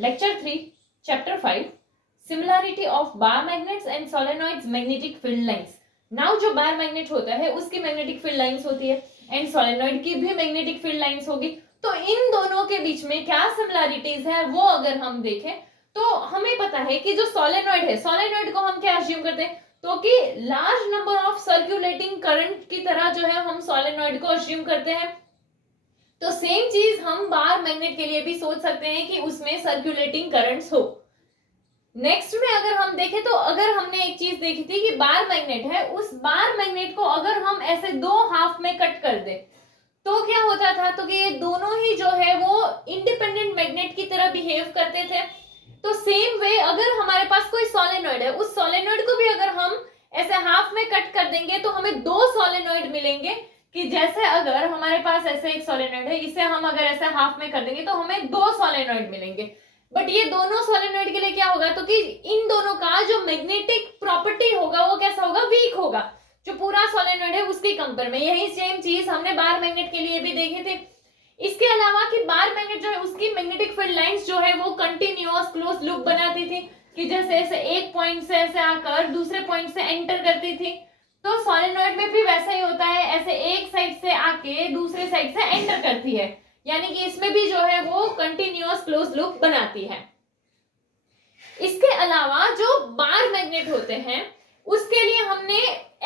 Lecture 3 chapter 5 similarity of bar magnets and solenoids magnetic field lines. Now जो bar magnet होता है उसकी magnetic field lines होती है एंड सोलेनॉइड की भी मैग्नेटिक फील्ड लाइंस होगी। तो इन दोनों के बीच में क्या सिमिलैरिटीज है वो अगर हम देखें तो हमें पता है कि जो सोलेनॉइड है, सोलेनॉइड को हम क्या अज्यूम करते हैं तो कि large number of circulating current की तरह जो है हम सोलेनॉइड को अज्यूम करते हैं। तो सेम चीज हम बार मैग्नेट के लिए भी सोच सकते हैं कि उसमें सर्कुलेटिंग करंट्स हो। नेक्स्ट में अगर हम देखें तो अगर हमने एक चीज देखी थी कि बार मैग्नेट है, उस बार मैग्नेट को अगर हम ऐसे दो हाफ में कट कर दे तो क्या होता था, तो कि ये दोनों ही जो है वो इंडिपेंडेंट मैग्नेट की तरह बिहेव करते थे। तो सेम वे अगर हमारे पास कोई सोलेनॉइड है, उस सोलेनॉइड को भी अगर हम ऐसे हाफ में कट कर देंगे तो हमें दो सोलेनॉइड मिलेंगे। कि जैसे अगर हमारे पास ऐसे एक सोलेनॉइड है, इसे हम अगर ऐसे हाफ में कर देंगे तो हमें दो सोलेनॉइड मिलेंगे। बट ये दोनों सोलेनॉइड के लिए क्या होगा, तो कि इन दोनों का जो मैग्नेटिक प्रॉपर्टी होगा वो कैसा होगा, वीक होगा, जो पूरा सोलेनॉइड है उसके कंपेयर में। यही सेम चीज हमने बार मैग्नेट के लिए भी देखे थे। इसके अलावा कि बार मैग्नेट जो है उसकी मैग्नेटिक फील्ड लाइंस जो है वो कंटिन्यूअस क्लोज लूप बनाती थी कि जैसे ऐसे एक पॉइंट से ऐसे आकर दूसरे पॉइंट से एंटर करती थी। तो सोलेनॉइड में भी वैसा ही होता है, ऐसे एक साइड से आके दूसरे साइड से एंटर करती है, यानी कि इसमें भी जो है वो कंटिन्यूअस क्लोज लूप बनाती है। इसके अलावा जो बार मैग्नेट होते हैं उसके लिए हमने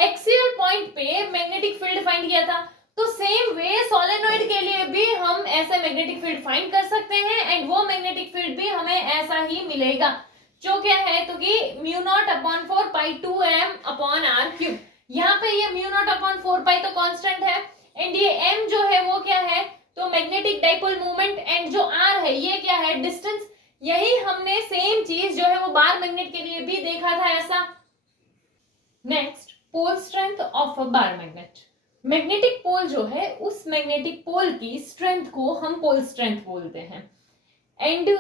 एक्सियल पॉइंट पे मैग्नेटिक फील्ड फाइंड किया था। तो सेम वे सोलेनॉइड के लिए भी हम ऐसे मैग्नेटिक फील्ड फाइंड कर सकते हैं एंड वो मैग्नेटिक फील्ड भी हमें ऐसा ही मिलेगा, जो क्या है तो कि μ0/4π2m/r³। यहाँ पे ये μ0/4π तो कांस्टेंट है एंड ये m जो है वो क्या है तो मैग्नेटिक डाइपोल मोमेंट एंड जो r है ये क्या है डिस्टेंस। यही हमने सेम चीज जो है वो बार मैग्नेट के लिए भी देखा था ऐसा। Next, pole strength of a bar magnet. Magnetic pole जो है उस मैग्नेटिक पोल की स्ट्रेंथ को हम पोल स्ट्रेंथ बोलते हैं एंड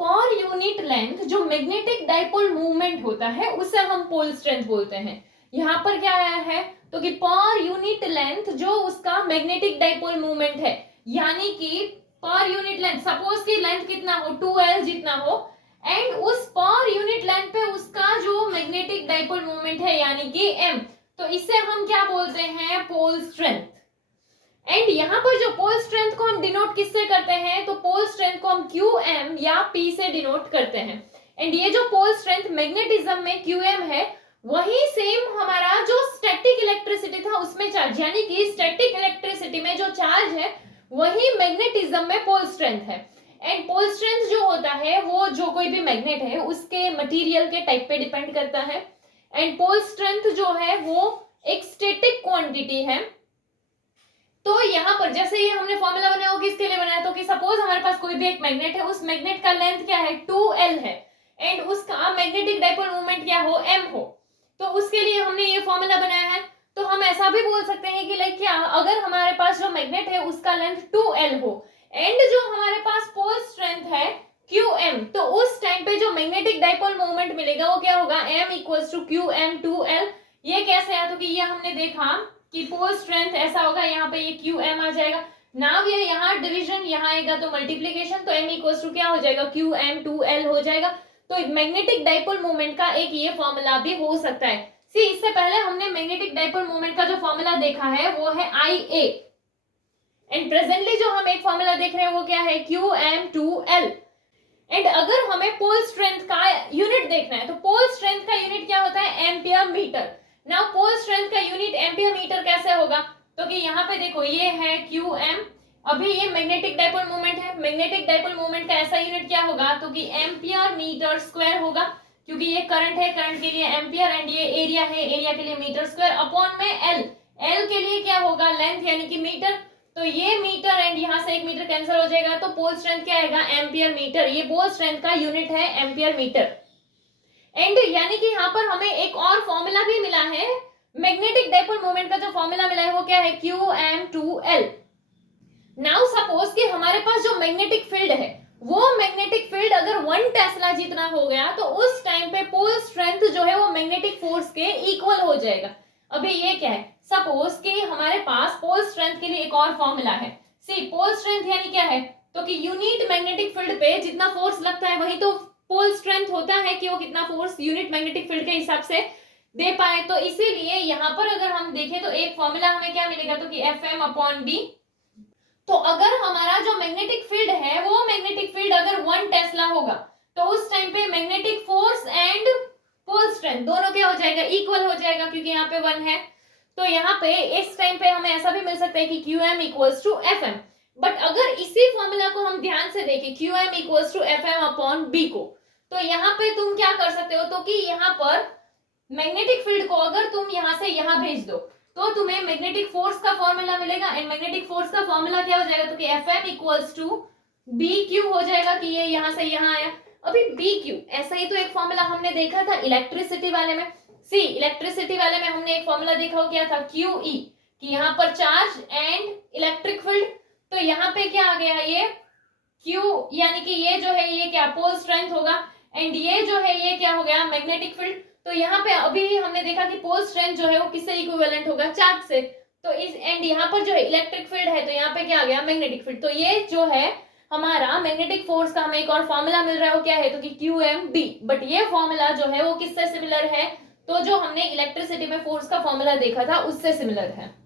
पर यूनिट लेंथ जो मैग्नेटिक डाइपोल मूवमेंट होता है उसे हम पोल स्ट्रेंथ बोलते हैं। यहाँ पर क्या आया है तो कि पर यूनिट लेंथ जो उसका मैग्नेटिक डाइपोल मूवमेंट है, यानी कि पर यूनिट लेंथ सपोज की लेंथ कितना हो 2l जितना हो एंड उस पर यूनिट लेंथ पे उसका जो मैग्नेटिक डाइपोल मूवमेंट है यानी कि m, तो इसे हम क्या बोलते हैं पोल स्ट्रेंथ। एंड यहाँ पर जो पोल स्ट्रेंथ को हम डिनोट किससे करते हैं तो पोल स्ट्रेंथ को हम QM या P से डिनोट करते हैं। एंड ये जो पोल स्ट्रेंथ मैग्नेटिज्म में QM है वही सेम हमारा जो स्टैटिक इलेक्ट्रिसिटी था उसमें चार्ज, यानी कि स्टैटिक इलेक्ट्रिसिटी में जो चार्ज है वही मैग्नेटिज्म में पोल स्ट्रेंथ है। एंड पोल स्ट्रेंथ जो होता है वो जो कोई भी मैग्नेट है उसके मटेरियल के टाइप पे डिपेंड करता है एंड पोल स्ट्रेंथ जो है वो एक स्टैटिक क्वांटिटी है। तो यहाँ पर जैसे ये हमने फॉर्मूला बनाया वो किसके लिए बनाया, तो कि सपोज हमारे पास कोई भी एक मैग्नेट है, उस मैग्नेट का लेंथ क्या है 2l है एंड उसका मैग्नेटिक डाइपोल मोमेंट क्या हो m हो, तो उसके लिए हमने ये फॉर्मूला बनाया है। तो हम ऐसा भी बोल सकते हैं कि लाइक क्या अगर हमारे पास जो मैग्नेट है उसका लेंथ 2l हो एंड जो हमारे पास पोल स्ट्रेंथ है qm, तो उस टाइम पे जो मैग्नेटिक डाइपोल मोमेंट मिलेगा वो क्या होगा m = qm2l। ये कैसे है तो कि ये हमने देखा कि पोल स्ट्रेंथ ऐसा होगा, यहाँ पे ये qm आ जाएगा, नाउ ये यहाँ डिवीजन यहाँ आएगा तो मल्टीप्लीकेशन, तो m = क्या हो जाएगा qm2l हो जाएगा। तो मैग्नेटिक डाइपोल मोमेंट का एक ये फॉर्मूला भी हो सकता है। सी इससे पहले हमने मैग्नेटिक डाइपोल मोमेंट का जो फॉर्मूला देखा है वो है IA एंड प्रेजेंटली जो हम एक फॉर्मूला देख रहे हैं वो क्या है qm2l। एंड अगर हमें पोल स्ट्रेंथ का यूनिट देखना है तो पोल स्ट्रेंथ का यूनिट क्या होता है ampere metre. Now pole strength का यूनिट एम्पियर मीटर कैसे होगा, तो कि यहाँ पे देखो ये है qm, अभी ये मैग्नेटिक डाइपोल मोमेंट है, मैग्नेटिक डाइपोल मोमेंट का ऐसा यूनिट क्या होगा तो कि एम्पियर मीटर स्क्वायर होगा, क्योंकि ये करंट है, करंट के लिए एम्पियर एंड ये एरिया है, एरिया के लिए मीटर स्क्वायर अपॉन में l, l के लिए क्या होगा लेंथ यानी कि मीटर, तो ये मीटर एंड यहाँ से एक मीटर कैंसिल हो जाएगा तो पोल स्ट्रेंथ क्या आएगा एम्पियर मीटर। ये पोल स्ट्रेंथ का यूनिट है एम्पियर मीटर एंड यानी कि यहाँ पर हमें एक और फॉर्मूला भी मिला है, मैग्नेटिक डाइपोल मोमेंट का जो फॉर्मूला मिला है वो क्या है qm2l। नाउ सपोज कि हमारे पास जो मैग्नेटिक फील्ड है वो मैग्नेटिक फील्ड अगर 1 टेस्ला जितना हो गया तो उस टाइम पे पोल स्ट्रेंथ जो है वो मैग्नेटिक फोर्स के इक्वल हो जाएगा। अभी ये क्या है, सपोज कि हमारे पास पोल स्ट्रेंथ के लिए एक और फॉर्मूला है, सी पोल स्ट्रेंथ यानी क्या है तो कि यूनिट मैग्नेटिक फील्ड पे जितना फोर्स लगता है वही तो पोल स्ट्रेंथ होता है कि वो कितना फोर्स यूनिट मैग्नेटिक फील्ड के हिसाब से दे पाए। तो इसीलिए यहाँ पर अगर हम देखें तो एक फॉर्मूला हमें क्या मिलेगा, तो कि Fm/b। तो अगर हमारा जो मैग्नेटिक फील्ड है वो मैग्नेटिक फील्ड अगर 1 टेस्ला होगा तो उस टाइम पे magnetic force and pole strength दोनों क्या हो जाएगा, इक्वल हो जाएगा, क्योंकि यहाँ पे 1 है। तो यहाँ पे इस टाइम पे हमें ऐसा भी मिल सकता है कि Qm=Fm। बट अगर इसी फॉर्मूला को हम ध्यान से देखें Qm=Fm/b को, तो यहाँ पे तुम क्या कर सकते हो, तो कि यहाँ पर मैग्नेटिक फील्ड को अगर तुम यहाँ से यहाँ भेज दो तो तुम्हें मैग्नेटिक फोर्स का फॉर्मूला मिलेगा। एंड मैग्नेटिक फोर्स का फॉर्मूला क्या हो जाएगा, तो कि Fm=bq हो जाएगा, कि ये यहाँ से यहाँ आया। अभी bq ऐसा ही तो एक फॉर्मूला हमने देखा था इलेक्ट्रिसिटी वाले में। सी इलेक्ट्रिसिटी वाले में हमने एक फॉर्मूला देखा हो, क्या था, QE, कि यहाँ पर चार्ज एंड इलेक्ट्रिक फील्ड। तो यहाँ पे क्या आ गया, ये Q, यानी कि ये जो है ये क्या पोल स्ट्रेंथ होगा, एंड ये जो है ये क्या हो गया, मैग्नेटिक फील्ड। तो यहाँ पे अभी हमने देखा कि पोल स्ट्रेंथ जो है वो किससे इक्विवेलेंट होगा, चार्ज से। तो इस एंड यहाँ पर जो है इलेक्ट्रिक फील्ड है, तो यहाँ पे क्या आ गया, मैग्नेटिक फील्ड। तो ये जो है हमारा मैग्नेटिक फोर्स का हमें एक और फॉर्मूला मिल रहा है, वो क्या है, तो कि QMB। बट ये फॉर्मूला जो है वो किससे सिमिलर है, तो जो हमने इलेक्ट्रिसिटी में फोर्स का फॉर्मूला देखा था उससे सिमिलर है।